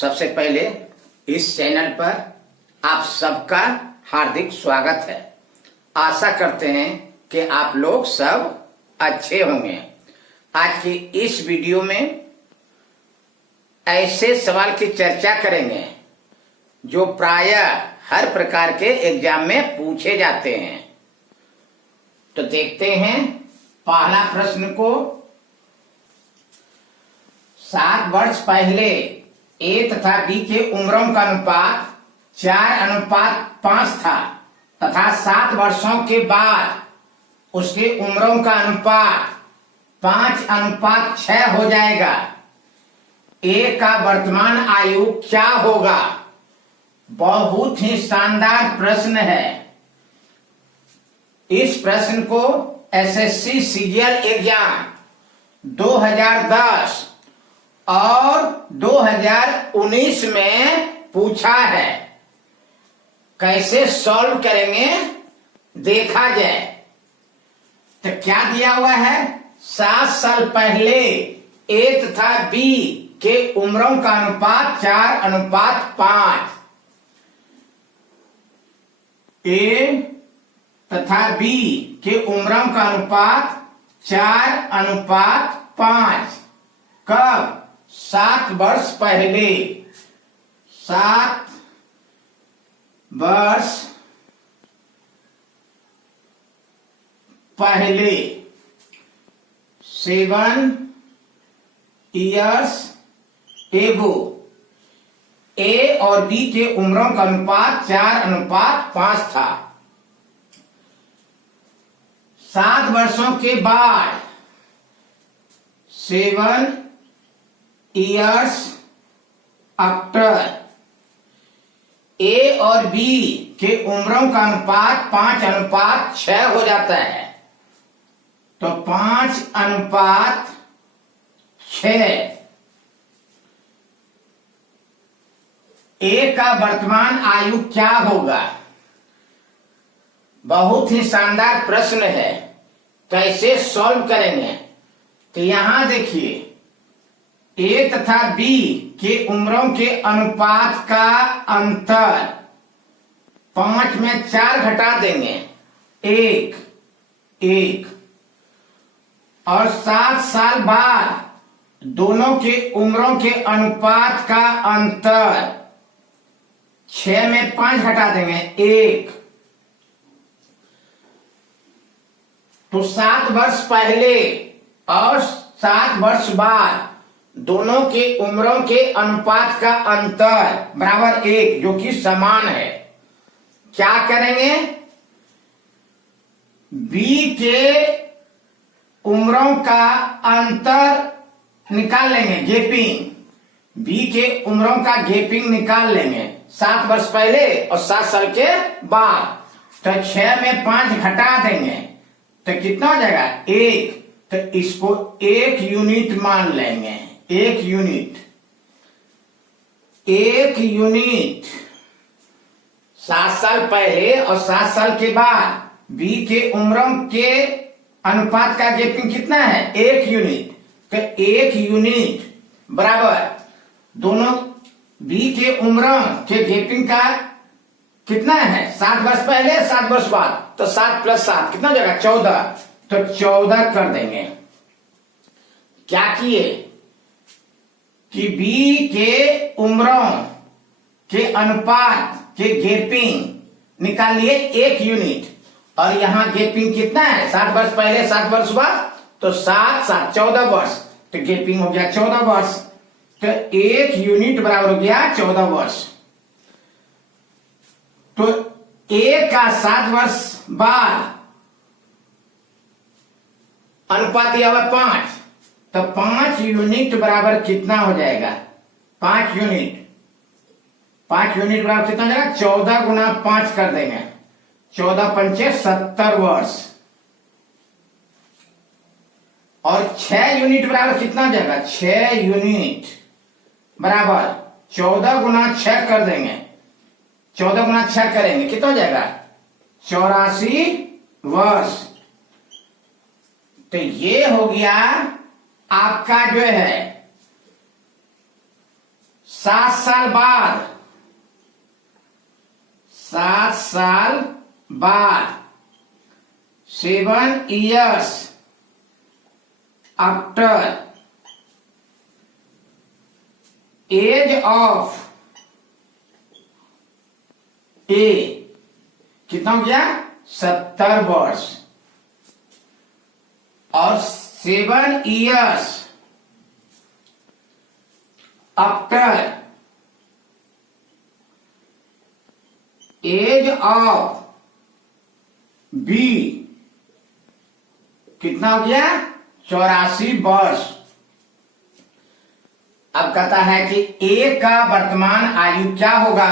सबसे पहले इस चैनल पर आप सबका हार्दिक स्वागत है। आशा करते हैं कि आप लोग सब अच्छे होंगे। आज की इस वीडियो में ऐसे सवाल की चर्चा करेंगे जो प्रायः हर प्रकार के एग्जाम में पूछे जाते हैं। तो देखते हैं पहला प्रश्न को। 7 वर्ष पहले ए तथा बी के उम्रों का अनुपात 4:5 था तथा 7 वर्षों के बाद उसके उम्रों का अनुपात 5:6 हो जाएगा। ए का वर्तमान आयु क्या होगा? बहुत ही शानदार प्रश्न है। इस प्रश्न को एसएससी सीजीएल एग्जाम 2010 और 2019 में पूछा है। कैसे सॉल्व करेंगे देखा जाए। तो क्या दिया हुआ है? 7 साल पहले ए तथा बी के उम्रों का अनुपात 4:5। ए तथा बी के उम्रों का अनुपात 4:5। कब? 7 वर्ष पहले। 7 वर्ष पहले 7 years ago ए और बी के उम्रों का अनुपात 4:5 था। 7 वर्षों के बाद 7 years after ए और बी के उम्रों का अनुपात 5:6 हो जाता है। तो 5:6 ए का वर्तमान आयु क्या होगा? बहुत ही शानदार प्रश्न है। कैसे सॉल्व करेंगे? तो यहां देखिए, ए तथा बी के उम्रों के अनुपात का अंतर 5 में 4 घटा देंगे 1 और 7 साल बाद दोनों के उम्रों के अनुपात का अंतर 6 में 5 घटा देंगे 1। तो 7 वर्ष पहले और 7 वर्ष बाद दोनों के उम्रों के अनुपात का अंतर बराबर 1, जो कि समान है। क्या करेंगे? बी के उम्रों का अंतर निकाल लेंगे, गैपिंग। बी के उम्रों का गैपिंग निकाल लेंगे 7 वर्ष पहले और 7 साल के बाद। तो 6 में 5 घटा देंगे तो कितना हो जाएगा? 1। तो इसको 1 यूनिट मान लेंगे। 1 यूनिट 7 साल पहले और 7 साल के बाद बी के उम्रों के अनुपात का गैपिंग कितना है? 1 यूनिट। तो 1 यूनिट बराबर दोनों बी के उम्रों के गैपिंग का कितना है? 7 वर्ष पहले 7 वर्ष बाद। तो 7 + 7 कितना हो जाएगा? 14। तो 14 कर देंगे। क्या किए कि बी के उम्रों के अनुपात के गैपिंग निकाल लिए 1 यूनिट और यहां गैपिंग कितना है? 7 वर्ष पहले 7 वर्ष बाद। तो 7 7 14 वर्ष। तो गैपिंग हो गया 14 वर्ष। तो 1 यूनिट बराबर हो गया 14 वर्ष। तो ए का 7 वर्ष बाद अनुपात दिया हुआ 5। तो 5 यूनिट बराबर कितना हो जाएगा? 5 यूनिट बराबर कितना हो जाएगा? 14 गुना 5 कर देंगे। 14 पंचे 70 वर्ष। और 6 यूनिट बराबर कितना हो जाएगा? 6 यूनिट बराबर 14 गुना 6 कर देंगे। 14 गुना 6 करेंगे कितना हो जाएगा? 84 वर्ष। तो ये हो गया आपका जो है 7 साल बाद 7 years after age of A, कितना हो गया? 70 वर्ष। और 7 years after age of B, कितना हो गया? 84 वर्ष। अब कहता है कि ए का वर्तमान आयु क्या होगा?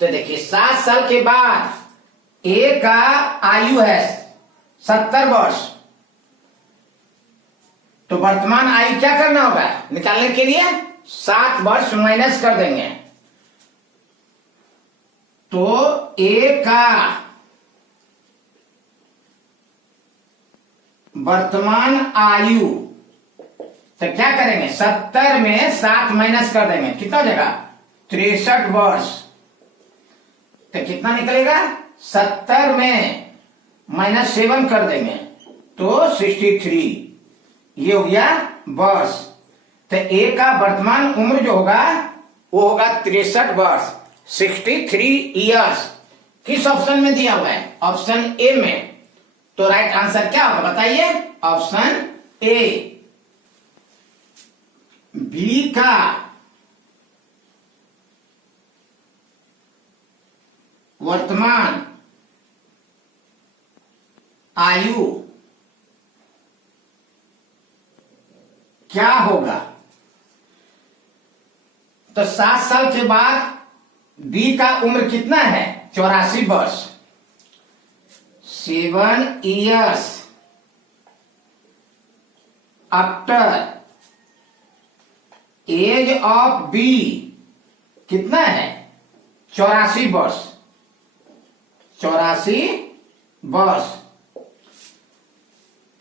तो देखिए 7 साल के बाद ए का आयु है 70 वर्ष, तो वर्तमान आयु क्या करना होगा निकालने के लिए? 7 वर्ष माइनस कर देंगे, तो ए का वर्तमान आयु, तो क्या करेंगे? 70 में 7 माइनस कर देंगे, कितना हो जाएगा? 63 वर्ष। तो कितना निकलेगा? 70 में -7 कर देंगे तो 63, ये हो गया वर्ष। तो ए का वर्तमान उम्र जो होगा वो होगा 63 वर्ष, 63 इयर्स। किस ऑप्शन में दिया हुआ है? ऑप्शन ए में। तो राइट आंसर क्या होगा बताइए? Option A. बी का वर्तमान आयु क्या होगा? तो 7 साल के बाद बी का उम्र कितना है? 84 वर्ष। 7 years after age of B, कितना है? 84 वर्ष। 84 वर्ष।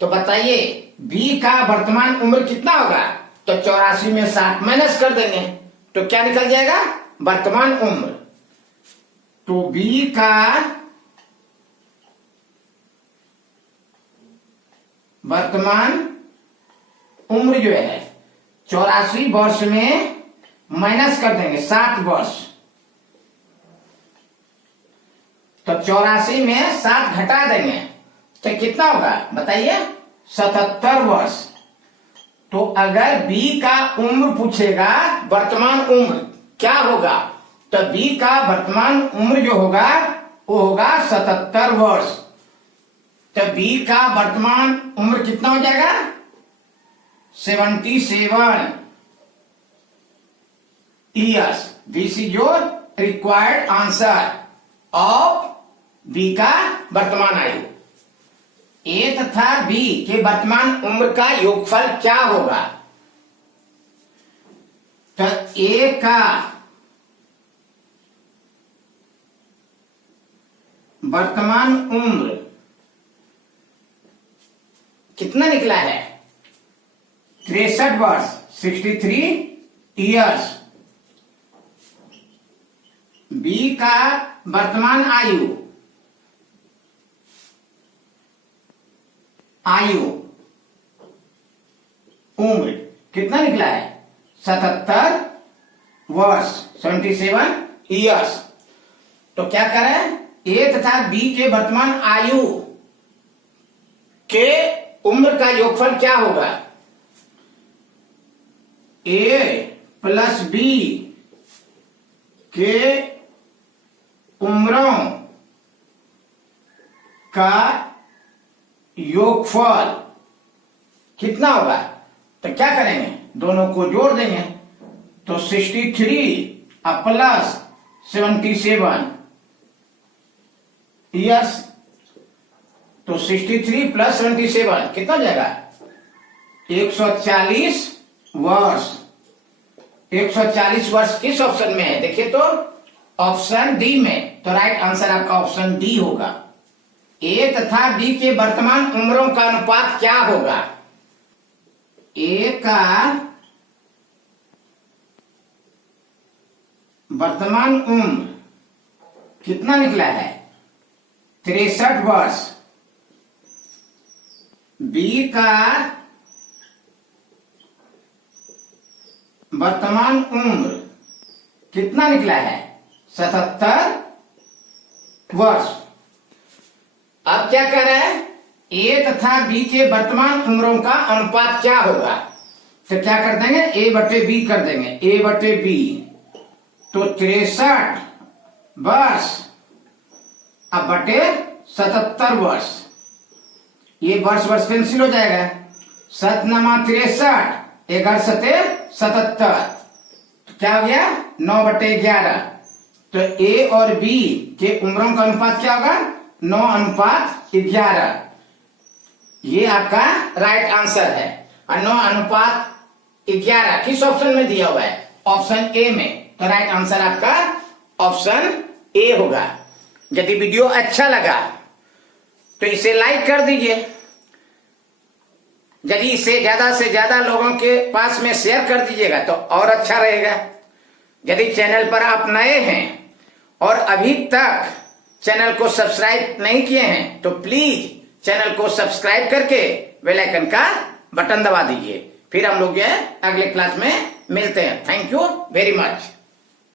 तो बताइए बी का वर्तमान उम्र कितना होगा? तो 84 में 7 माइनस कर देंगे तो क्या निकल जाएगा? वर्तमान उम्र। तो बी का वर्तमान उम्र जो है 84 वर्ष में माइनस कर देंगे 7 वर्ष, तो 84 में 7 घटा देंगे तो कितना होगा बताइए? 77 वर्ष। तो अगर बी का उम्र पूछेगा, वर्तमान उम्र क्या होगा, तो बी का वर्तमान उम्र जो होगा वो होगा 77 वर्ष। तो बी का वर्तमान उम्र कितना हो जाएगा? 77 years। This is your required answer of B का वर्तमान आयु। ए तथा बी के वर्तमान उम्र का योगफल क्या होगा? तो ए का वर्तमान उम्र कितना निकला है? 63 वर्ष, 63 इयर्स। बी का वर्तमान आयु उम्र कितना निकला है? 77 वर्ष, 77 इयर्स। तो क्या करें? ए तथा बी के वर्तमान आयु के उम्र का योगफल क्या होगा? ए प्लस बी के उम्रों का योगफल कितना होगा? तो क्या करेंगे? दोनों को जोड़ देंगे तो 63 प्लस 77 यस। तो 63 प्लस 77 कितना हो जाएगा? 140 वर्ष। 140 वर्ष किस ऑप्शन में है? देखिए तो ऑप्शन डी में। तो राइट आंसर आपका ऑप्शन डी होगा। ए तथा बी के वर्तमान उम्रों का अनुपात क्या होगा? ए का वर्तमान उम्र कितना निकला है? 63 वर्ष। बी का वर्तमान उम्र कितना निकला है? 77 वर्ष। अब क्या कर रहे हैं? ए तथा बी के वर्तमान उम्रों का अनुपात क्या होगा? तो क्या कर देंगे? ए बटे बी कर देंगे। ए बटे बी तो 63 वर्ष अब बटे 77 वर्ष। ये वर्ष वर्ष कैंसिल हो जाएगा। 7 नमा 63, 11 सते 77, तो क्या हो गया? 9 बटे 11। तो ए और बी के उम्रों का अनुपात क्या होगा? 9:11। ये आपका राइट आंसर है। और 9:11 किस ऑप्शन में दिया हुआ है? ऑप्शन ए में। तो राइट आंसर आपका ऑप्शन ए होगा। यदि वीडियो अच्छा लगा तो इसे लाइक कर दीजिए। यदि इसे ज्यादा से ज्यादा लोगों के पास में शेयर कर दीजिएगा तो और अच्छा रहेगा। यदि चैनल पर आप नए हैं और अभी तक चैनल को सब्सक्राइब नहीं किए हैं तो प्लीज चैनल को सब्सक्राइब करके बेल आइकन का बटन दबा दीजिए। फिर हम लोग अगले क्लास में मिलते हैं। Thank you very much.